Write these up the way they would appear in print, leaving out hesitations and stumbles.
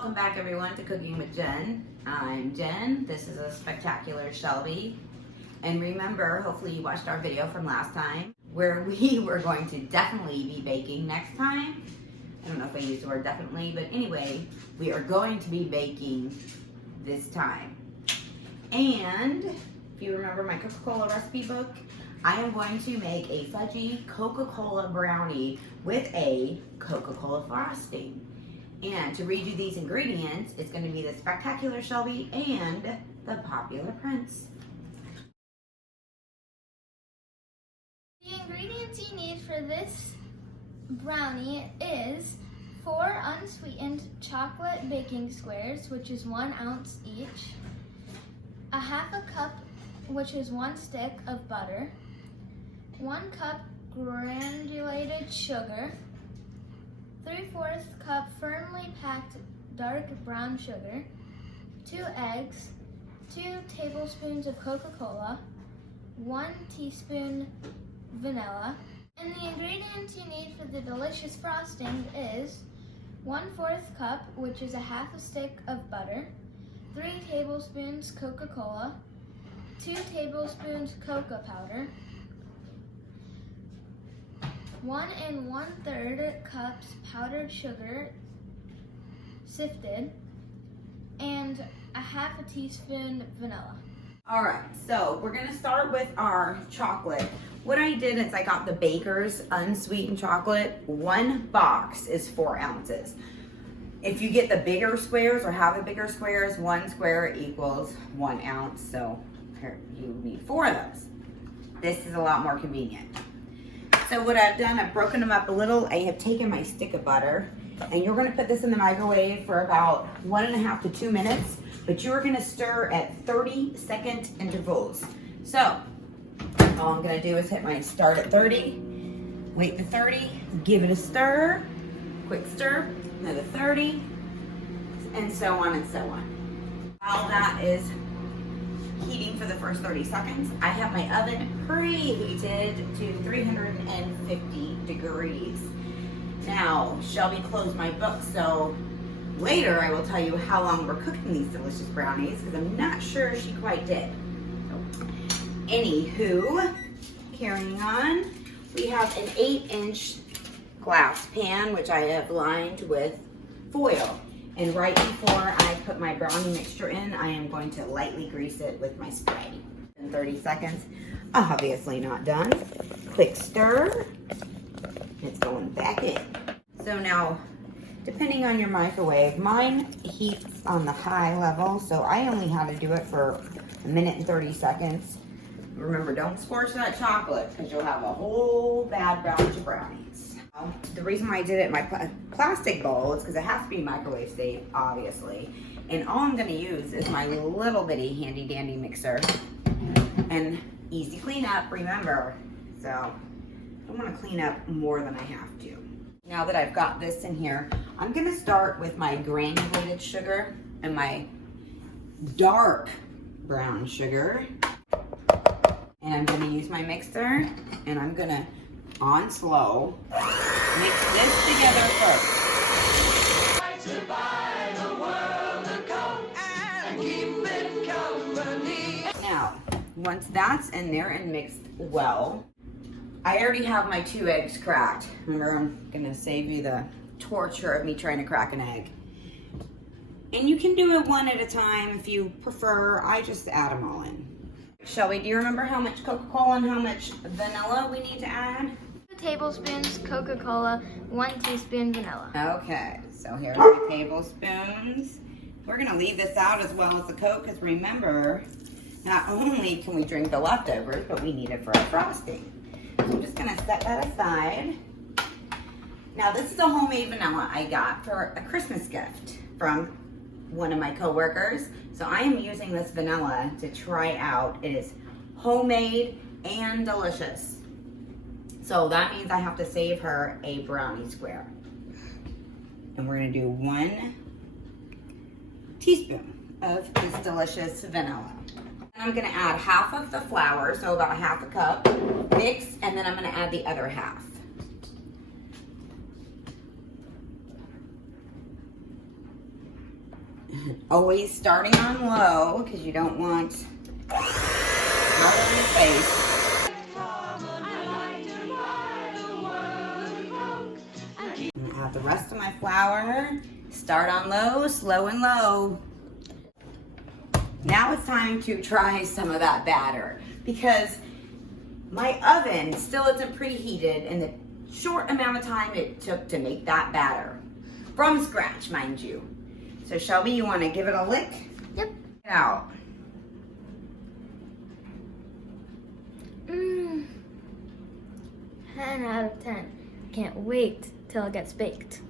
Welcome back everyone to Cooking with Jen. I'm Jen, this is a spectacular Shelby. And remember, hopefully you watched our video from last time where we were going to definitely be baking next time. I don't know if I used the word definitely, but anyway, we are going to be baking this time. And if you remember my Coca-Cola recipe book, I am going to make a fudgy Coca-Cola brownie with a Coca-Cola frosting. And to read you these ingredients, it's going to be the spectacular Shelby and the popular Prince. The ingredients you need for this brownie is 4 unsweetened chocolate baking squares, which is 1 ounce each, a half a cup, which is 1 stick of butter, 1 cup granulated sugar, 3/4 cup firmly packed dark brown sugar, 2 eggs, 2 tablespoons of Coca-Cola, 1 teaspoon vanilla. And the ingredients you need for the delicious frosting is 1/4 cup, which is a half a stick of butter, 3 tablespoons Coca-Cola, 2 tablespoons cocoa powder, 1 1/3 cups powdered sugar sifted, and a half a teaspoon vanilla. All right, so we're gonna start with our chocolate. What I did is I got the Baker's unsweetened chocolate. 1 box is 4 ounces. If you get the bigger squares or have the bigger squares, 1 square equals 1 ounce. So here you need 4 of those. This is a lot more convenient. So what I've done, I've broken them up a little. I have taken my stick of butter, and you're gonna put this in the microwave for about 1.5 to 2 minutes, but you're gonna stir at 30-second intervals. So all I'm gonna do is hit my start at 30, wait to 30, give it a stir, quick stir, another 30, and so on and so on. While that is heating for the first 30 seconds, I have my oven preheated to 350 degrees. Now, Shelby closed my book, so later I will tell you how long we're cooking these delicious brownies, because I'm not sure she quite did. So, anywho, carrying on, we have an 8-inch glass pan, which I have lined with foil. And right before I put my brownie mixture in, I am going to lightly grease it with my spray. In 30 seconds, obviously not done. Quick stir, it's going back in. So now, depending on your microwave, mine heats on the high level, so I only had to do it for 1 minute and 30 seconds. Remember, don't scorch that chocolate, because you'll have a whole bad batch of brownies. The reason why I did it in my plastic bowl is because it has to be microwave safe, obviously. And all I'm gonna use is my little bitty handy dandy mixer. And easy cleanup, remember. So I don't wanna clean up more than I have to. Now that I've got this in here, I'm gonna start with my granulated sugar and my dark brown sugar. And I'm gonna use my mixer, and I'm gonna, on slow, mix this together first. Now, once that's in there and mixed well, I already have my 2 eggs cracked. Remember, I'm gonna save you the torture of me trying to crack an egg. And you can do it 1 at a time if you prefer. I just add them all in. Shelby, do you remember how much Coca-Cola and how much vanilla we need to add? 2 tablespoons Coca-Cola, 1 teaspoon vanilla. Okay, so here's my tablespoons. We're gonna leave this out as well as the Coke, because remember, not only can we drink the leftovers, but we need it for our frosting. So I'm just gonna set that aside. Now this is a homemade vanilla I got for a Christmas gift from one of my coworkers. So I am using this vanilla to try out. It is homemade and delicious. So that means I have to save her a brownie square. And we're gonna do 1 teaspoon of this delicious vanilla. And I'm gonna add half of the flour, so about 1/2 cup, mix, and then I'm gonna add the other half. Always starting on low because you don't want water in your face. And add the rest of my flour. Start on low, slow and low. Now it's time to try some of that batter because my oven still isn't preheated in the short amount of time it took to make that batter. From scratch, mind you. So Shelby, you want to give it a lick? Yep. Out. 10 out of 10. Can't wait till it gets baked.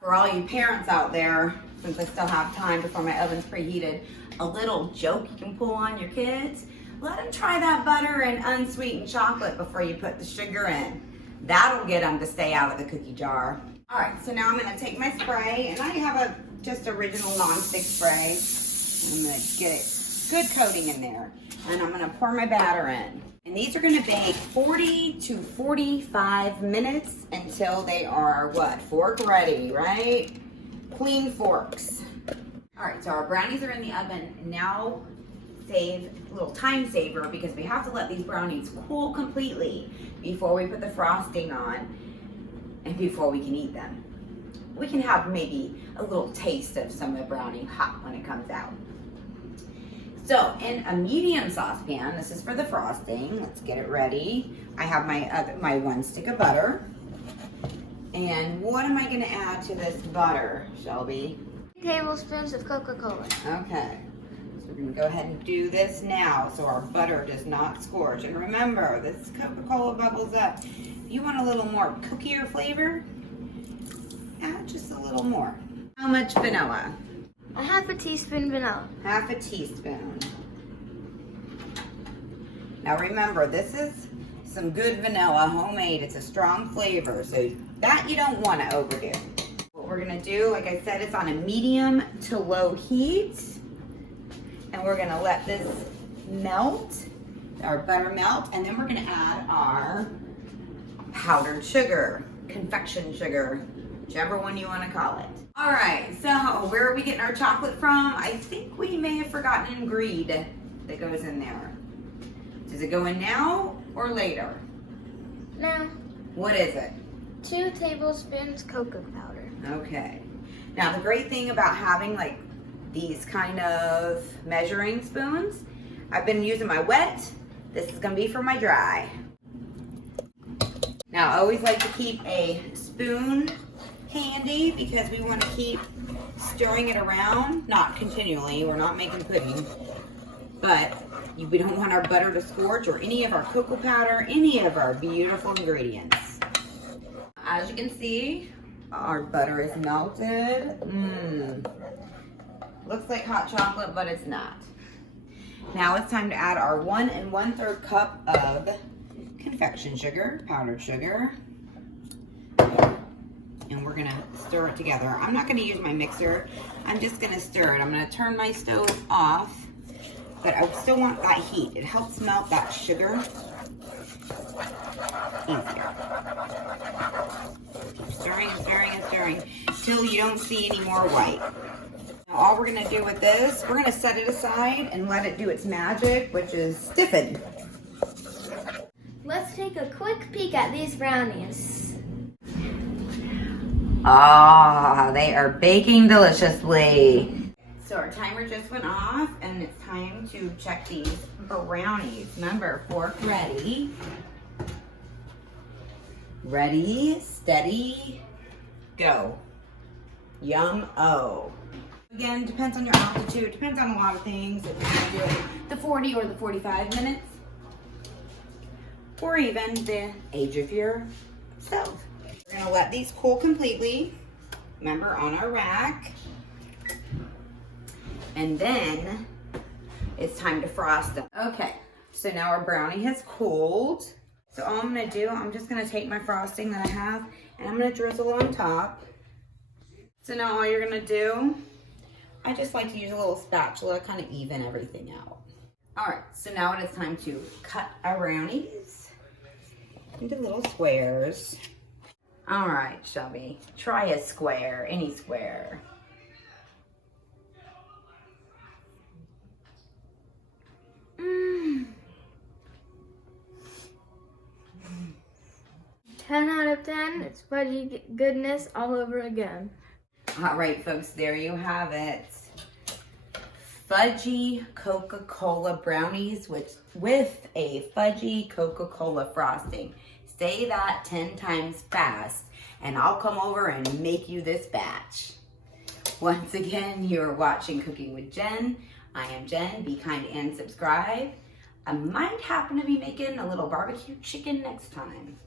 For all you parents out there, since I still have time before my oven's preheated, a little joke you can pull on your kids. Let them try that butter and unsweetened chocolate before you put the sugar in. That'll get them to stay out of the cookie jar. All right, so now I'm gonna take my spray, and I have a just original nonstick spray. I'm gonna get it good coating in there, and I'm gonna pour my batter in. And these are gonna bake 40 to 45 minutes until they are what? Fork ready, right? Clean forks. All right, so our brownies are in the oven. Now save a little time saver because we have to let these brownies cool completely before we put the frosting on and before we can eat them. We can have maybe a little taste of some of the brownie hot when it comes out. So in a medium saucepan, this is for the frosting. Let's get it ready. I have my 1 stick of butter. And what am I gonna add to this butter, Shelby? 3 tablespoons of Coca-Cola. Okay, so we're gonna go ahead and do this now so our butter does not scorch. And remember, this Coca-Cola bubbles up. If you want a little more cookier flavor, add just a little more. How much vanilla? A half a teaspoon vanilla. Half a teaspoon. Now remember, this is some good vanilla, homemade. It's a strong flavor, so that you don't want to overdo. What we're gonna do, like I said, it's on a medium to low heat. And we're gonna let this melt, our butter melt, and then we're gonna add our powdered sugar, confection sugar, whichever one you wanna call it. All right, so where are we getting our chocolate from? I think we may have forgotten an ingredient that goes in there. Does it go in now or later? Now, What is it? 2 tablespoons cocoa powder. Okay. Now the great thing about having like these kind of measuring spoons, I've been using my wet. This is gonna be for my dry. Now I always like to keep a spoon handy because we want to keep stirring it around, not continually. We're not making pudding, but we don't want our butter to scorch or any of our cocoa powder, any of our beautiful ingredients. As you can see, our butter is melted. Looks like hot chocolate, but it's not. Now it's time to add our 1 1/3 cup of confection sugar, powdered sugar. And we're gonna stir it together. I'm not gonna use my mixer. I'm just gonna stir it. I'm gonna turn my stove off, but I still want that heat. It helps melt that sugar easier. Keep stirring and stirring and stirring till you don't see any more white. Now all we're gonna do with this, we're gonna set it aside and let it do its magic, which is stiffen. Let's take a quick peek at these brownies. Ah, they are baking deliciously. So our timer just went off and it's time to check these brownies. Remember, fork ready. Ready, steady, go. Yum-o. Again, depends on your altitude, depends on a lot of things. If you're gonna do it the 40 or the 45 minutes, or even the age of your stove. We're gonna let these cool completely. Remember, on our rack. And then it's time to frost them. Okay, so now our brownie has cooled. So all I'm gonna do, I'm just gonna take my frosting that I have and I'm gonna drizzle on top. So now all you're gonna do, I just like to use a little spatula, kind of even everything out. All right, so now it is time to cut our brownies into little squares. All right, Shelby, try a square, any square. of 10. It's fudgy goodness all over again. All right, folks, there you have it. Fudgy Coca-Cola brownies with a fudgy Coca-Cola frosting. Say that 10 times fast, and I'll come over and make you this batch. Once again, you're watching Cooking with Jen. I am Jen. Be kind and subscribe. I might happen to be making a little barbecue chicken next time.